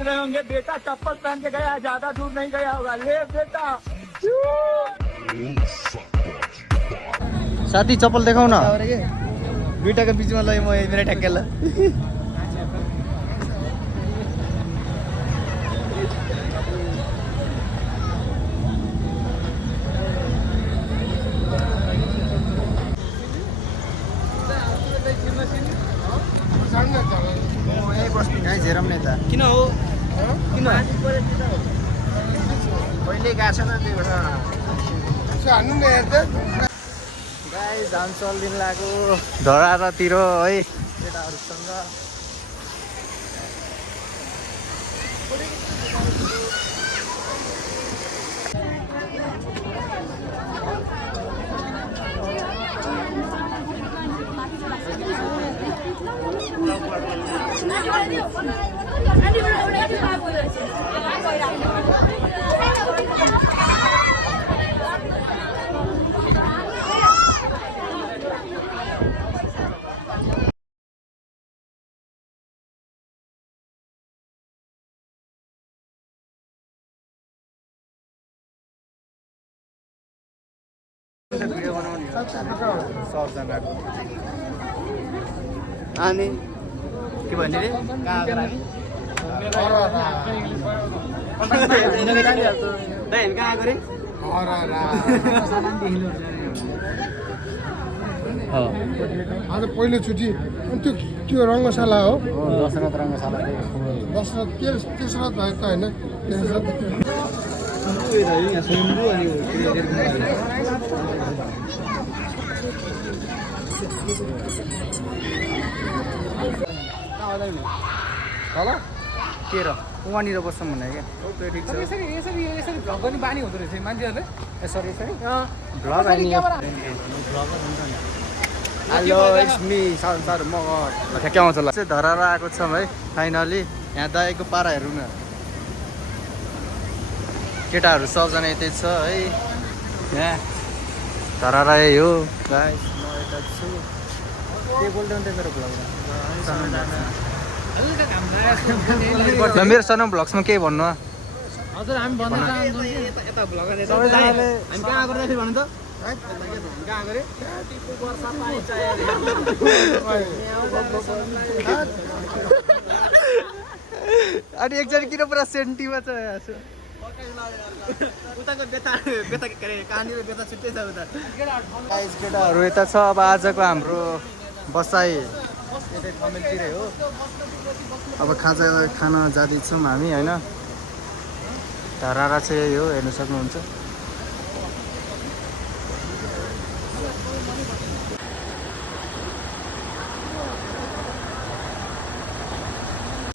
रहे होंगे बेटा चप्पल पहन के गया, ज्यादा दूर नहीं गया होगा। ले बेटा साथी चप्पल देखाउ न दुईटाको बिचमा लय म मेरो ठ्याक्कै ल कहीँ झेरम नै त किन हो किन कहिले गएको छैन त्यही भएर गाई धान चल्दिन लाग्यो धरातिर है केटाहरूसँग भिडियो बनाउने सबजनाको अनि के भन्ने रे कहाँ गरे आज पहिलोचोटि त्यो रङ्गशाला हो दशरथ रङ्गशाला दशरथ तेस्रो भयो त होइन तल के र वहाँनिर बस्छौँ भने क्या ठिक छ यसरी भ्लग गर्ने बानी हुँदो रहेछ मान्छेहरूले यसरी vlog hello it's me sir म ठ्याक्कै आउँछ ल धराएर आएको छौँ है फाइनली यहाँ दाइको पारा हेरौँ न केटाहरू सबजना यतै छ है यहाँ धरारा हो गाइस म यता छु के बोल्दै हुन्थ्यो मेरो भ्लगमा मेरो सनम भ्लग्समा केही भन्नु हजुर हामी भन्न चाहन्छौँ यता भ्लग हामी कहाँ गर्दाखेरि भन्नु त कहाँ गरे अनि एकजना किन पुरा सेन्टीमा छ उताको बेता बेता के अरे कहाँनिर बेता छुट्टै छ उता केटाहरू यता छ अब आजको हाम्रो बसाइ यतै कमेलतिरै हो अब खाना जाँदैछौँ हामी होइन धरारा चाहिँ यही हो हेर्नु सक्नुहुन्छ